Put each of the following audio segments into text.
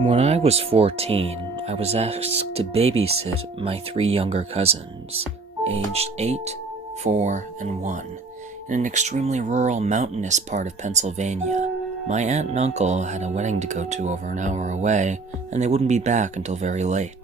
When I was 14, I was asked to babysit my 3 younger cousins, aged 8, 4, and 1, in an extremely rural, mountainous part of Pennsylvania. My aunt and uncle had a wedding to go to over an hour away, and they wouldn't be back until very late.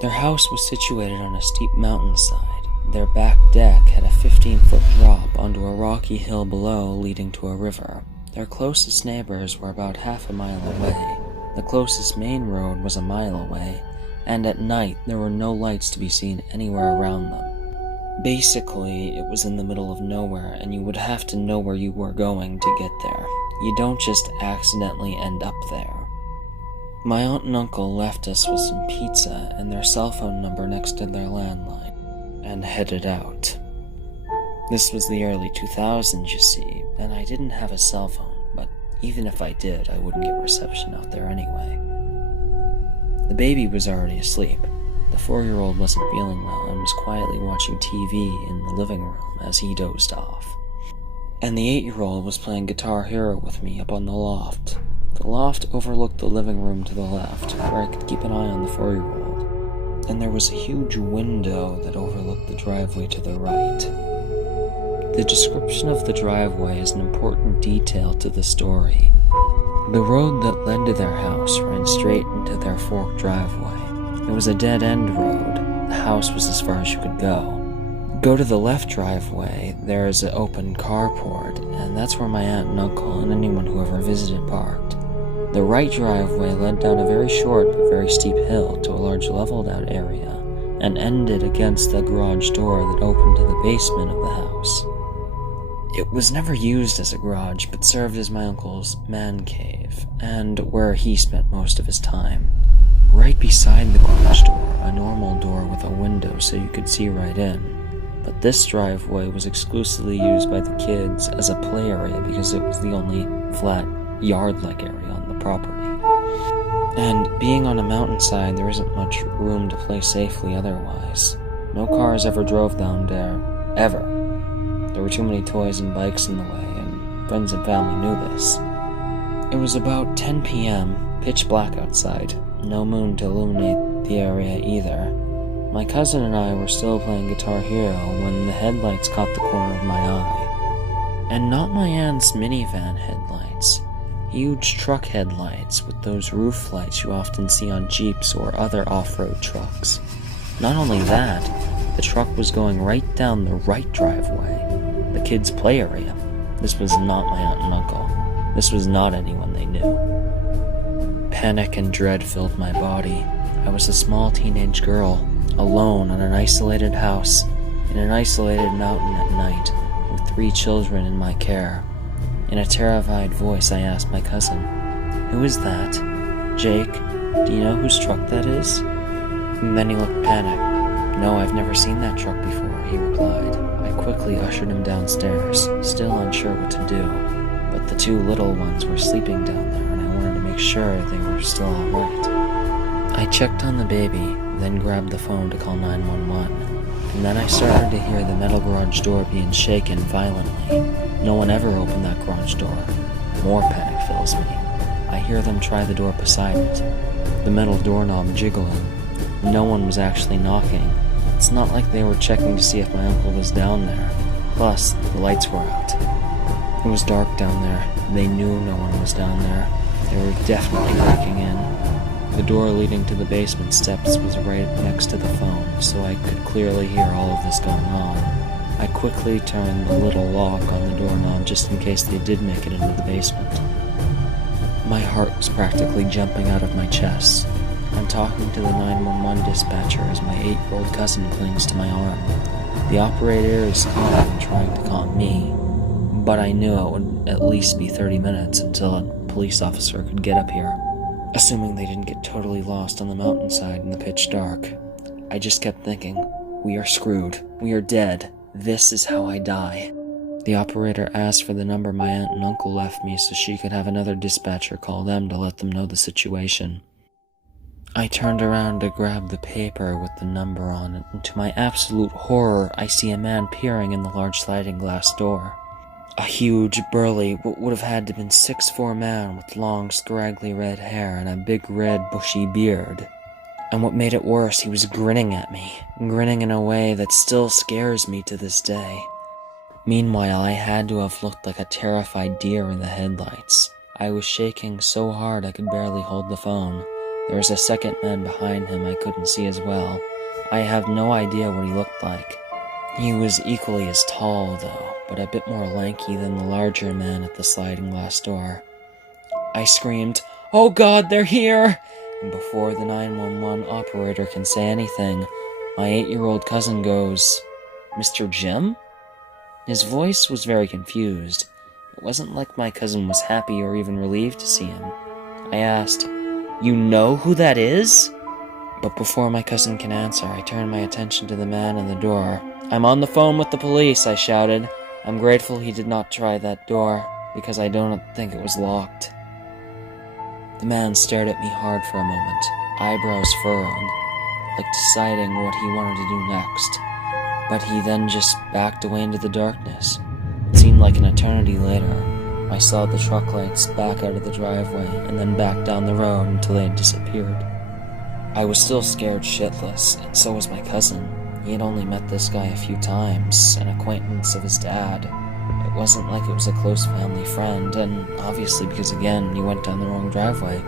Their house was situated on a steep mountainside. Their back deck had a 15-foot drop onto a rocky hill below leading to a river. Their closest neighbors were about half a mile away. The closest main road was a mile away, and at night there were no lights to be seen anywhere around them. Basically, it was in the middle of nowhere, and you would have to know where you were going to get there. You don't just accidentally end up there. My aunt and uncle left us with some pizza and their cell phone number next to their landline, and headed out. This was the early 2000s, you see, and I didn't have a cell phone. Even if I did, I wouldn't get reception out there anyway. The baby was already asleep. The 4-year-old wasn't feeling well and was quietly watching TV in the living room as he dozed off. And the 8-year-old was playing Guitar Hero with me up on the loft. The loft overlooked the living room to the left, where I could keep an eye on the 4-year-old. And there was a huge window that overlooked the driveway to the right. The description of the driveway is an important detail to the story. The road that led to their house ran straight into their forked driveway. It was a dead-end road. The house was as far as you could go. Go to the left driveway, there is an open carport, and that's where my aunt and uncle and anyone who ever visited parked. The right driveway led down a very short but very steep hill to a large leveled-out area, and ended against the garage door that opened to the basement of the house. It was never used as a garage, but served as my uncle's man cave, and where he spent most of his time. Right beside the garage door, a normal door with a window so you could see right in. But this driveway was exclusively used by the kids as a play area because it was the only flat, yard-like area on the property. And being on a mountainside, there isn't much room to play safely otherwise. No cars ever drove down there, ever. There were too many toys and bikes in the way, and friends and family knew this. It was about 10 p.m., pitch black outside, no moon to illuminate the area either. My cousin and I were still playing Guitar Hero when the headlights caught the corner of my eye. And not my aunt's minivan headlights. Huge truck headlights with those roof lights you often see on Jeeps or other off-road trucks. Not only that, the truck was going right down the right driveway, the kids' play area. This was not my aunt and uncle. This was not anyone they knew. Panic and dread filled my body. I was a small teenage girl, alone on an isolated house, in an isolated mountain at night, with 3 children in my care. In a terrified voice, I asked my cousin, "Who is that? Jake, do you know whose truck that is?" And then he looked panicked. "No, I've never seen that truck before," he replied. I quickly ushered him downstairs, still unsure what to do, but the 2 little ones were sleeping down there and I wanted to make sure they were still alright. I checked on the baby, then grabbed the phone to call 911, and then I started to hear the metal garage door being shaken violently. No one ever opened that garage door. More panic fills me. I hear them try the door beside it, the metal doorknob jiggling. No one was actually knocking. It's not like they were checking to see if my uncle was down there. Plus, the lights were out. It was dark down there. They knew no one was down there. They were definitely breaking in. The door leading to the basement steps was right next to the phone, so I could clearly hear all of this going on. I quickly turned the little lock on the doorknob just in case they did make it into the basement. My heart was practically jumping out of my chest. I'm talking to the 911 dispatcher as my 8-year-old cousin clings to my arm. The operator is calling, trying to calm me, but I knew it would at least be 30 minutes until a police officer could get up here, assuming they didn't get totally lost on the mountainside in the pitch dark. I just kept thinking, we are screwed. We are dead. This is how I die. The operator asked for the number my aunt and uncle left me so she could have another dispatcher call them to let them know the situation. I turned around to grab the paper with the number on it, and to my absolute horror, I see a man peering in the large sliding glass door. A huge, burly, what would have had to been 6'4" man with long, scraggly red hair and a big red, bushy beard. And what made it worse, he was grinning at me, grinning in a way that still scares me to this day. Meanwhile, I had to have looked like a terrified deer in the headlights. I was shaking so hard I could barely hold the phone. There was a second man behind him I couldn't see as well. I have no idea what he looked like. He was equally as tall, though, but a bit more lanky than the larger man at the sliding glass door. I screamed, "Oh God, they're here!" And before the 911 operator can say anything, my 8-year-old cousin goes, "Mr. Jim?" His voice was very confused. It wasn't like my cousin was happy or even relieved to see him. I asked, "You know who that is?" But before my cousin can answer, I turn my attention to the man in the door. "I'm on the phone with the police," I shouted. I'm grateful he did not try that door, because I don't think it was locked. The man stared at me hard for a moment, eyebrows furrowed, like deciding what he wanted to do next. But he then just backed away into the darkness. It seemed like an eternity later. I saw the truck lights back out of the driveway and then back down the road until they had disappeared. I was still scared shitless, and so was my cousin. He had only met this guy a few times, an acquaintance of his dad. It wasn't like it was a close family friend, and obviously because again, he went down the wrong driveway.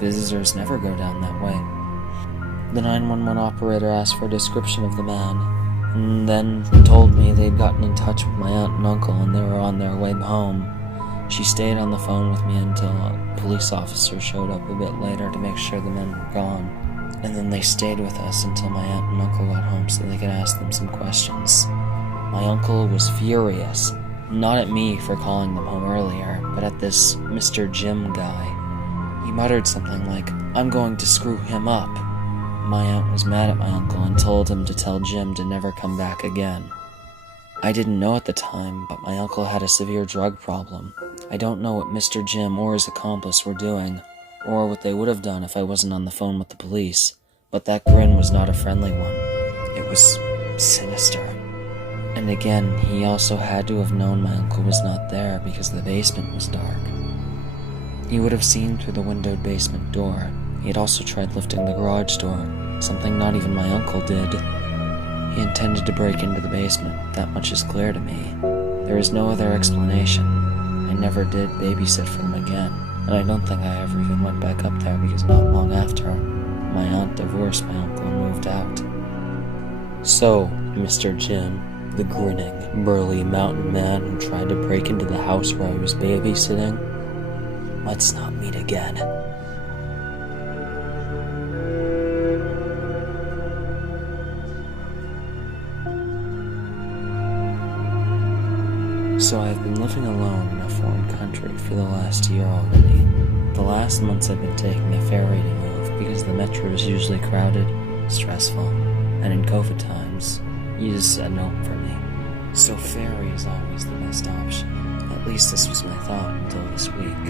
Visitors never go down that way. The 911 operator asked for a description of the man, and then told me they'd gotten in touch with my aunt and uncle and they were on their way home. She stayed on the phone with me until a police officer showed up a bit later to make sure the men were gone. And then they stayed with us until my aunt and uncle got home so they could ask them some questions. My uncle was furious, not at me for calling them home earlier, but at this Mr. Jim guy. He muttered something like, "I'm going to screw him up." My aunt was mad at my uncle and told him to tell Jim to never come back again. I didn't know at the time, but my uncle had a severe drug problem. I don't know what Mr. Jim or his accomplice were doing, or what they would have done if I wasn't on the phone with the police, but that grin was not a friendly one. It was sinister. And again, he also had to have known my uncle was not there because the basement was dark. He would have seen through the windowed basement door. He had also tried lifting the garage door, something not even my uncle did. He intended to break into the basement, that much is clear to me. There is no other explanation. I never did babysit for him again, and I don't think I ever even went back up there because not long after, my aunt divorced my uncle and moved out. So, Mr. Jim, the grinning, burly mountain man who tried to break into the house where I was babysitting, let's not meet again. So I've been living alone in a foreign country for the last year already. The last months I've been taking a ferry to move because the metro is usually crowded, stressful, and in COVID times, you just said no for me. So ferry is always the best option. At least this was my thought until this week.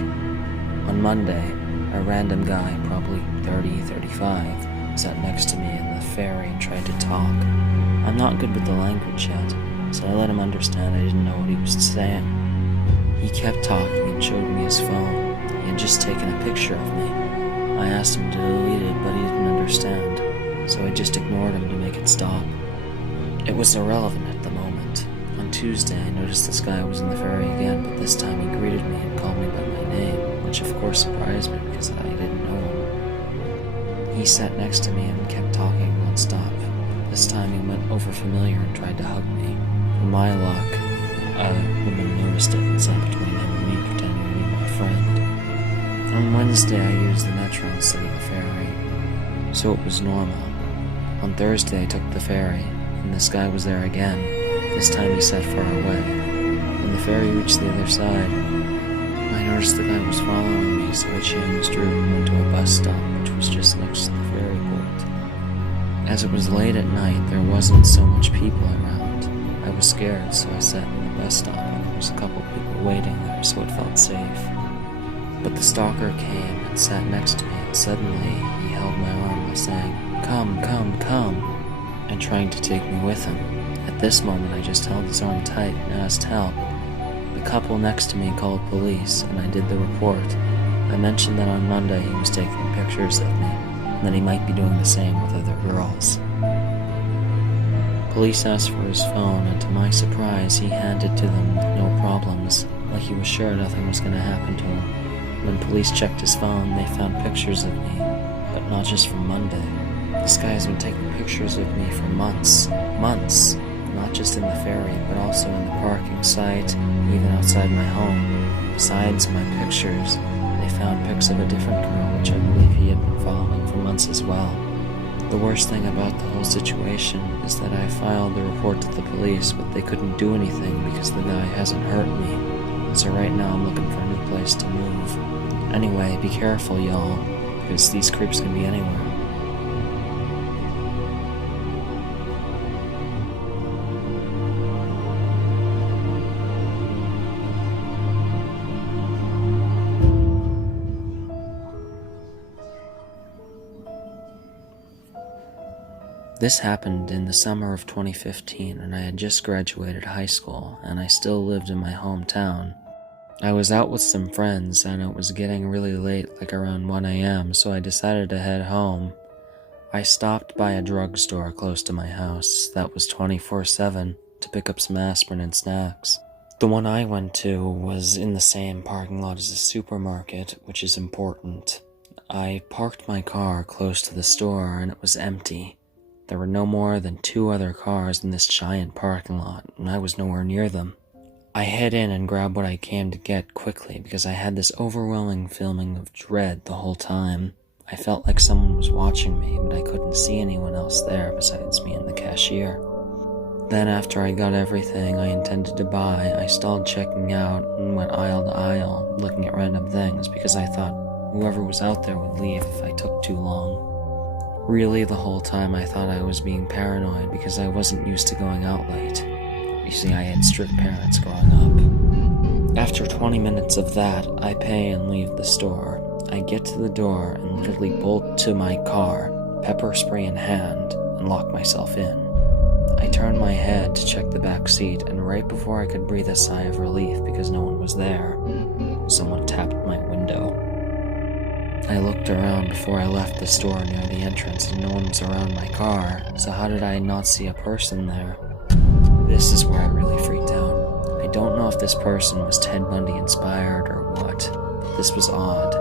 On Monday, a random guy, probably 30, 35, sat next to me in the ferry and tried to talk. I'm not good with the language yet, so I let him understand I didn't know what he was saying. He kept talking and showed me his phone. He had just taken a picture of me. I asked him to delete it, but he didn't understand, so I just ignored him to make it stop. It was irrelevant at the moment. On Tuesday, I noticed this guy was in the ferry again, but this time he greeted me and called me by my name, which of course surprised me because I didn't know him. He sat next to me and kept talking non-stop. This time he went over familiar and tried to hug me. For my luck, a woman noticed it and sat between him and me, pretending to be my friend. On Wednesday, I used the metro instead of the ferry, so it was normal. On Thursday, I took the ferry, and this guy was there again. This time he sat far away. When the ferry reached the other side, I noticed the guy was following me, so I changed route and went to a bus stop, which was just next to the ferry port. As it was late at night, there wasn't so much people around. I was scared, so I sat in the bus stop, and there was a couple people waiting there, so it felt safe. But the stalker came and sat next to me, and suddenly he held my arm by saying, "Come, come, come," and trying to take me with him. At this moment, I just held his arm tight and asked help. The couple next to me called police, and I did the report. I mentioned that on Monday he was taking pictures of me, and that he might be doing the same with other girls. Police asked for his phone, and to my surprise, he handed it to them with no problems, like he was sure nothing was going to happen to him. When police checked his phone, they found pictures of me, but not just from Monday. This guy has been taking pictures of me for months. Not just in the ferry, but also in the parking site, even outside my home. Besides my pictures, they found pics of a different girl, which I believe he had been following for months as well. The worst thing about the whole situation is that I filed the report to the police, but they couldn't do anything because the guy hasn't hurt me. So right now I'm looking for a new place to move. Anyway, be careful, y'all, because these creeps can be anywhere. This happened in the summer of 2015, and I had just graduated high school, and I still lived in my hometown. I was out with some friends, and it was getting really late, like around 1 a.m., so I decided to head home. I stopped by a drugstore close to my house that was 24/7 to pick up some aspirin and snacks. The one I went to was in the same parking lot as a supermarket, which is important. I parked my car close to the store, and it was empty. There were no more than 2 other cars in this giant parking lot, and I was nowhere near them. I head in and grab what I came to get quickly because I had this overwhelming feeling of dread the whole time. I felt like someone was watching me, but I couldn't see anyone else there besides me and the cashier. Then after I got everything I intended to buy, I stalled checking out and went aisle to aisle, looking at random things because I thought whoever was out there would leave if I took too long. Really, the whole time I thought I was being paranoid because I wasn't used to going out late. You see, I had strict parents growing up. After 20 minutes of that, I pay and leave the store. I get to the door and literally bolt to my car, pepper spray in hand, and lock myself in. I turn my head to check the back seat, and right before I could breathe a sigh of relief because no one was there, someone tapped my window. I looked around before I left the store near the entrance and no one was around my car, so how did I not see a person there? This is where I really freaked out. I don't know if this person was Ted Bundy inspired or what, but this was odd.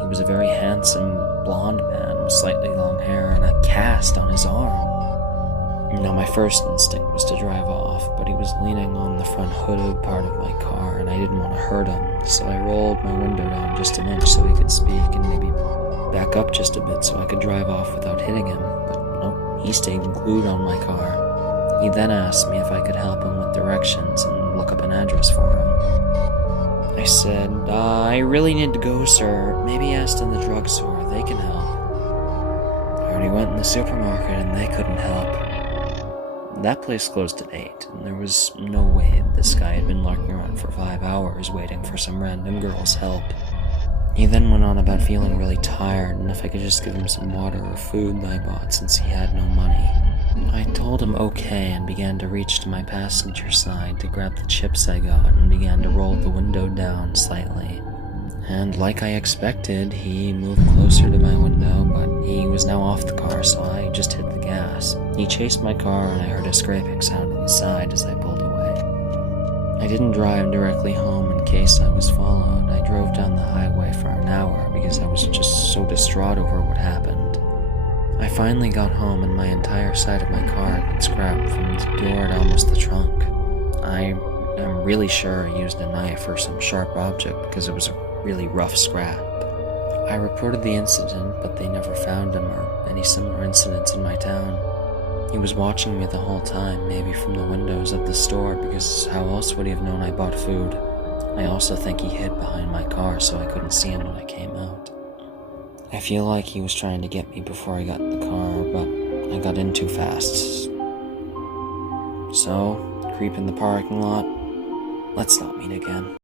He was a very handsome, blonde man with slightly long hair and a cast on his arm. Now my first instinct was to drive off, but he was leaning on the front hooded part of my car and I didn't want to hurt him, so I rolled my window down just an inch so he could speak and maybe back up just a bit so I could drive off without hitting him, but nope, he stayed glued on my car. He then asked me if I could help him with directions and look up an address for him. I said, I really need to go, sir. Maybe ask in the drugstore, they can help. I already went in the supermarket and they couldn't help. That place closed at 8, and there was no way this guy had been lurking around for 5 hours waiting for some random girl's help. He then went on about feeling really tired and if I could just give him some water or food that I bought since he had no money. I told him okay and began to reach to my passenger side to grab the chips I got and began to roll the window down slightly. And like I expected, he moved closer to my window, but he was now off the car, so I just hit the gas. He chased my car and I heard a scraping sound on the side as I pulled away. I didn't drive directly home in case I was followed. I drove down the highway for an hour because I was just so distraught over what happened. I finally got home and my entire side of my car had been scrapped from the door to almost the trunk. I'm really sure I used a knife or some sharp object because it was a really rough scrap. I reported the incident, but they never found him or any similar incidents in my town. He was watching me the whole time, maybe from the windows of the store, because how else would he have known I bought food? I also think he hid behind my car so I couldn't see him when I came out. I feel like he was trying to get me before I got in the car, but I got in too fast. So, creep in the parking lot. Let's not meet again.